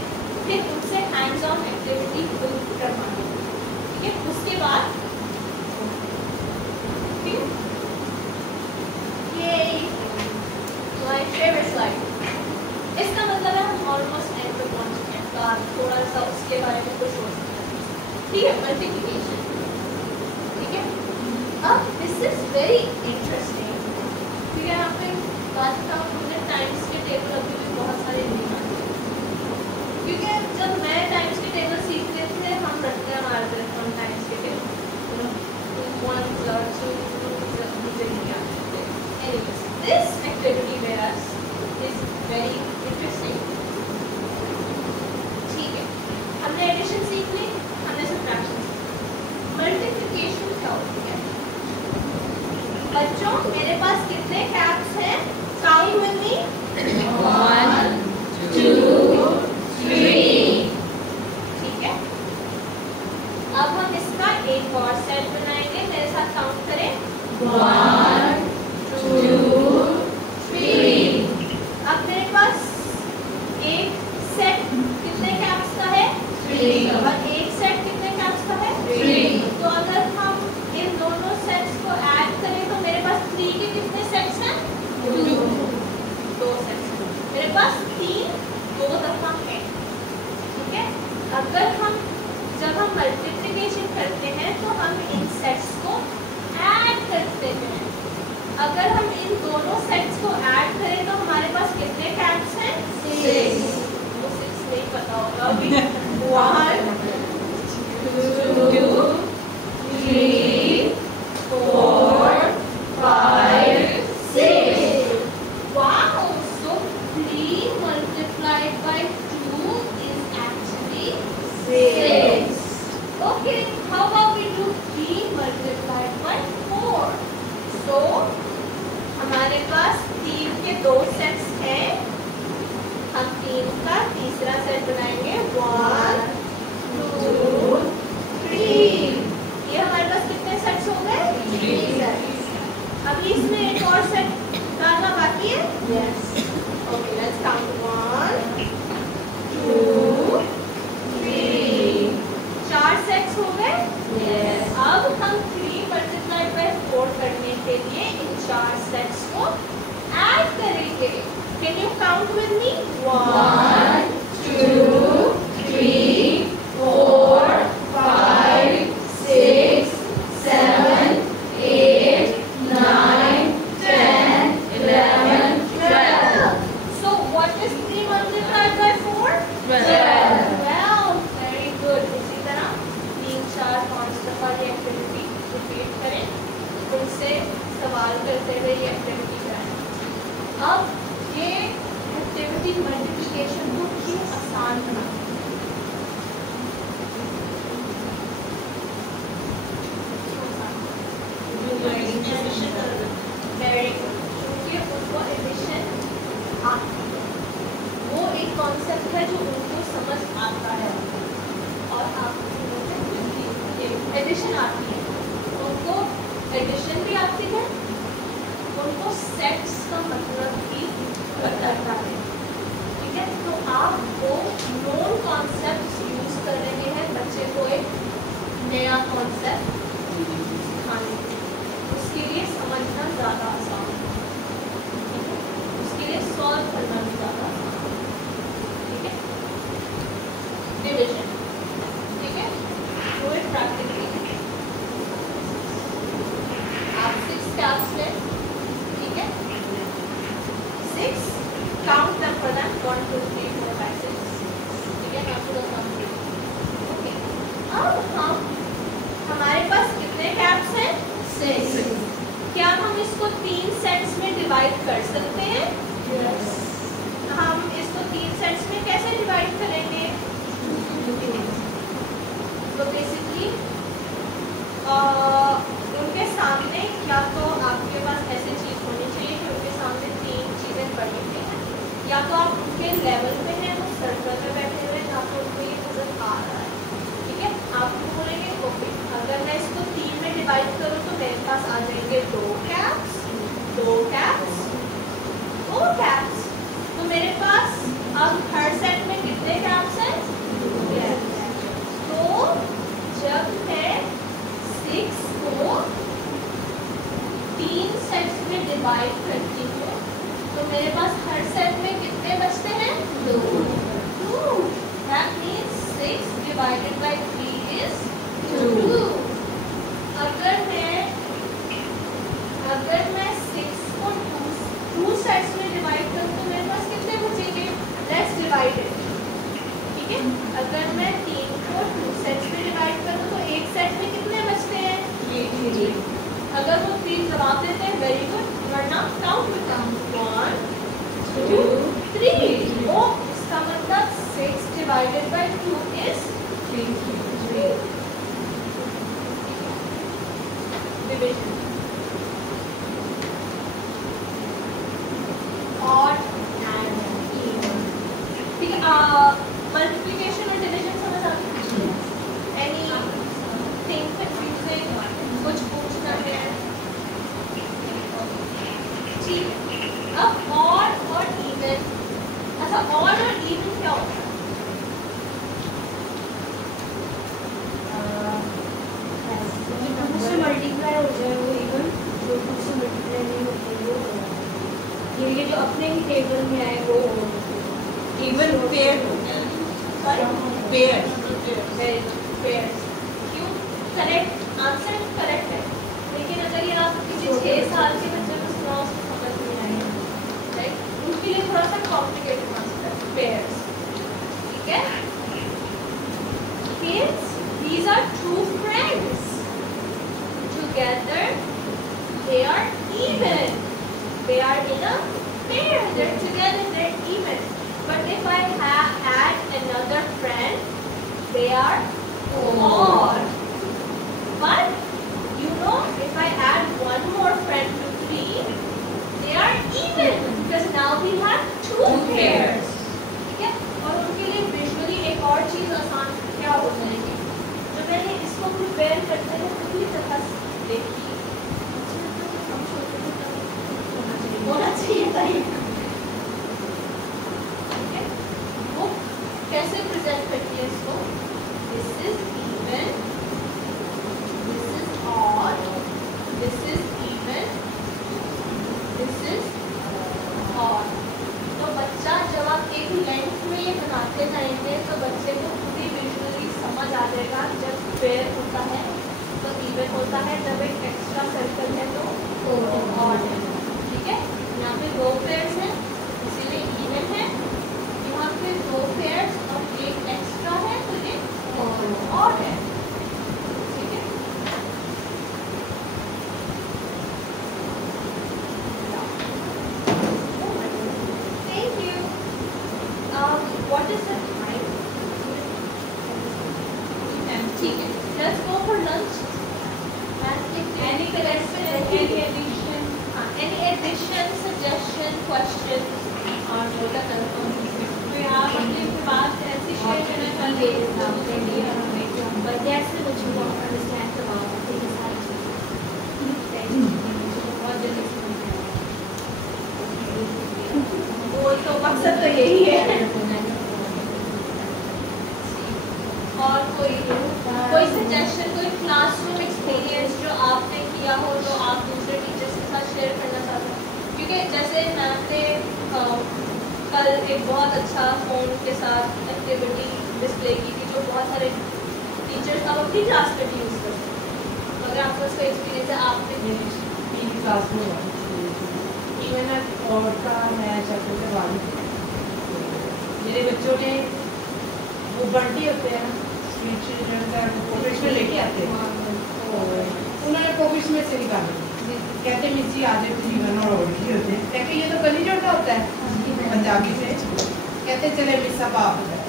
फिर उनसे हैंड्स ऑन एक्टिविटी करवाएं, ठीक है, उसके बाद, ठीक है, ये My favorite slide. इसका मतलब है हम ऑलमोस्ट एंड पे पहुंच चुके हैं, तो आप थोड़ा सा उसके बारे में कुछ सोच सकते हैं, ठीक है। मल्टीप्लिकेशन, ठीक है। अब दिस इज वेरी इंटरेस्टिंग, ठीक है। यहाँ पे बात का हमने टाइम्स के टेबल अभी भी बहुत सारे नहीं आते, क्योंकि जब मैं टाइम्स के टेबल सीखते थे हम रटते मारते थे हम टाइम्स के टेबल, मुझे नहीं आते। Anyways, this activity with us is very interesting, ठीक है। हमने एडिशन सीख ली, हमने सब्ट्रैक्शन सीख ली, मल्टीप्लिकेशन क्या होती है? बच्चों, मेरे पास कितने कैप्स हैं? काउंट विद मी, 1 2 3, ठीक है। अब हम इसका एक और सेट बनाएंगे, मेरे साथ काउंट करें, 1 2 3। अब मेरे पास एक सेट कितने कैप्स का है? 3, और एक सेट कितने कैप्स का है? 3। तो अगर हम इन दोनों सेट्स को ऐड करें तो मेरे पास 3 के कितने सेट्स हैं? 2 सेट्स। मेरे पास 3 2 दफा है, ठीक है। अगर हम जब हम मल्टीप्लिकेशन करते हैं तो हम इन सेट्स को ऐड करते हैं, दोनों सेट्स को ऐड करें तो हमारे पास कितने कैप्स हैं? 6। वो 6 नहीं पता होगा अभी। 1 2 3 4 5 6। Wow! So 3 multiplied by 2 is actually 6. Okay, how about we do 3 multiplied by 4? So हमारे पास 3 के 2 सेट्स हैं। हम 3 का तीसरा सेट बनाएंगे। 1 2 3। ये हमारे पास कितने सेट्स हो गए? 3 सेट्स। अभी इसमें एक और सेट डालना बाकी है। Yes. Okay, let's count 1 2 3। 4 sets हो गए। Yes. अब हम 3 multiplied by 4 करने के लिए इन 4 सेट्स को ऐड करेंगे। Can you count with me? 1 2 3 4 5 6 7 8 9 10 11 12। So what is 3 multiplied by 4? 12. Well, very good. इसी तरह 3 4 5 दफा ये एक्टिविटी रिपीट करें। उनसे सवाल करते हुए ये एक्टिविटी कराएं। अब ये एक्टिविटी मल्टीप्लिकेशन को क्यों आसान बनाती है? Very good. क्योंकि उनको एडिशन आती है। वो एक कॉन्सेप्ट है जो उनको समझ आता है और आपको एडिशन आती है। उनको एडिशन भी आती है, उनको सेट्स का मतलब भी पता है। ठीक है, तो आप वो नोन कॉन्सेप्ट यूज कर रहे हैं बच्चे को एक नया कॉन्सेप्ट सिखाने के लिए। उसके लिए समझना ज़्यादा आसान है। ठीक है, उसके लिए सॉल्व करना भी ज़्यादा आसान है। ठीक है, डिविजन। ठीक है, वो एक प्रैक्टिकली आप 6 कैप्स लें। ठीक है, 6 काउंट them for them 1 2 3 4 5 6। ठीक है, मैं पूरा काउंट करूँगी। ओके, अब हम हमारे पास कितने कैप्स हैं? 6। क्या हम इसको 3 सेट्स में डिवाइड कर सकते हैं? Yes. हम इसको 3 सेट्स में कैसे डिवाइड करेंगे? तो बेसिकली उनके सामने या तो आपके पास ऐसी चीज़ होनी चाहिए कि उनके सामने 3 चीज़ें पड़ी हुई हैं, या तो आप उनके लेवल पे हैं, वो सर्कल में बैठे हुए हैं, या तो उनको ये नजर आ रहा है। ठीक है, आप बोलेंगे ओके अगर मैं इसको 3 में डिवाइड करूँ तो मेरे पास आ जाएंगे 2 कैप्स 2 कैप्स 2 कैप्स। तो मेरे पास अब हर सेट में कितने कैप्स हैं? तो जब मैं 6 को 3 सेट्स में डिवाइड करती हूँ तो मेरे पास हर सेट में कितने बचते हैं? 2। That means 6 divided by 3 is 2. अगर मैं 6 को 2 सेट्स में डिवाइड करूँ तो मेरे पास कितने बचेंगे? Let's divide it. ठीक है, अगर मैं 3 को 2 सेट्स में डिवाइड करूँ तो एक सेट में कितने बचते हैं? 3। अगर वो 3 जवाब देते हैं वेरी गुड, वरना काउंट विद them 1 2 3। ओ इसका मतलब 6 divided by 2 is 3। Division odd and even। ठीक है, मल्टीप्लिकेशन और डिवीजन समझ आती है? एनी थिंग कंफ्यूजिंग, कुछ पूछना है? ठीक है, अब odd और even। अच्छा, odd और even क्या होता है? से मल्टीप्लाई हो जाए वो इवन, जो 2 से मल्टीप्लाई नहीं होते वो ये जो अपने ही टेबल में आए वो इवन पेयर हो गया। पेयर पेयर क्यों? करेक्ट आंसर करेक्ट है, लेकिन अगर ये आप किसी 6 साल के बच्चे को सुनाओ उसको समझ उनके लिए थोड़ा सा कॉम्प्लिकेटेड कंसेप्ट है पेयर्स, ठीक है। Kids, these are two friends. Together, they are even. They are in a pair. They're together. They're even. But if I add another friend, they are odd. But you know, if I add one more friend to 3, they are even because now we have two pairs. ठीक है? और उनके लिए visually एक और चीज आसान क्या हो जाएगी, जब मैंने इसको प्रिपेयर करते हैं पूरी तरह से देखी, होना चाहिए था ये, ठीक है। वो कैसे प्रेजेंट करती है इसको, this is even, this is odd, this is even, this is odd. तो बच्चा जब आप एक लेंथ में ये बनाते जाएंगे तो बच्चे को पूरी विजुअली समझ आ जाएगा, जब पेयर होता है तो इवन होता है, जब एक एक्स्ट्रा सर्कल है तो ऑड है, ठीक है। यहाँ पे 2 पेयर्स हैं इसीलिए इवन है, यहाँ पे 2 पेयर्स और एक एक्स्ट्रा है तो ये ऑड है, ठीक है। Thank you. What is the time? ठीक है, let's go for lunch. Any addition, suggestion, question? और बोला तो आप अपनी बात ऐसी शेयर करना चाहते हैं, but that's the what you want to understand about the वो तो मकसद तो यही है। और कोई सजेशन, कोई क्लासरूम एक्सपीरियंस जो आपने किया हो जो आप दूसरे टीचर्स के साथ शेयर करना चाहते हैं, क्योंकि जैसे मैम ने कल एक बहुत अच्छा फ़ोन के साथ एक्टिविटी डिस्प्ले की थी जो बहुत सारे टीचर्स अब अपनी क्लास में भी यूज़ करते हैं। अगर आपको उसका एक्सपीरियंस है, आपने मेरी क्लास में इवन और का नया चैप्टर के बाद मेरे बच्चों ने वो बंटी होते हैं स्ट्रीट चिल्ड्रन का कोविड में लेके आते हैं, तो उन्होंने कोविड में से निकाले, कहते मिस जी आज जीवन और ओढ़ी होते हैं, कहते ये तो गली जोड़ा होता है पंजाबी से, कहते चले मिस अब आप हो जाए।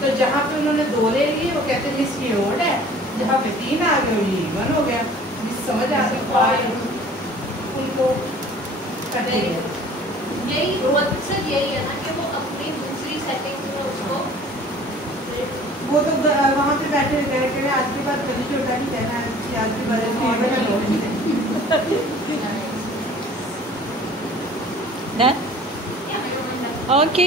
तो जहाँ पे उन्होंने 2 ले लिए वो कहते मिस ये ओड है, जहाँ पे 3 आ गए वो ये इवन हो गया, मिस समझ आ सकता उनको करते हैं। यही मकसद यही है ना कि वो अपनी दूसरी सेटिंग में उसको, वो तो वहाँ पे बैठे रहते हैं, आज के बाद गली छोटा नहीं कहना है, आज के बाद Done? Okay.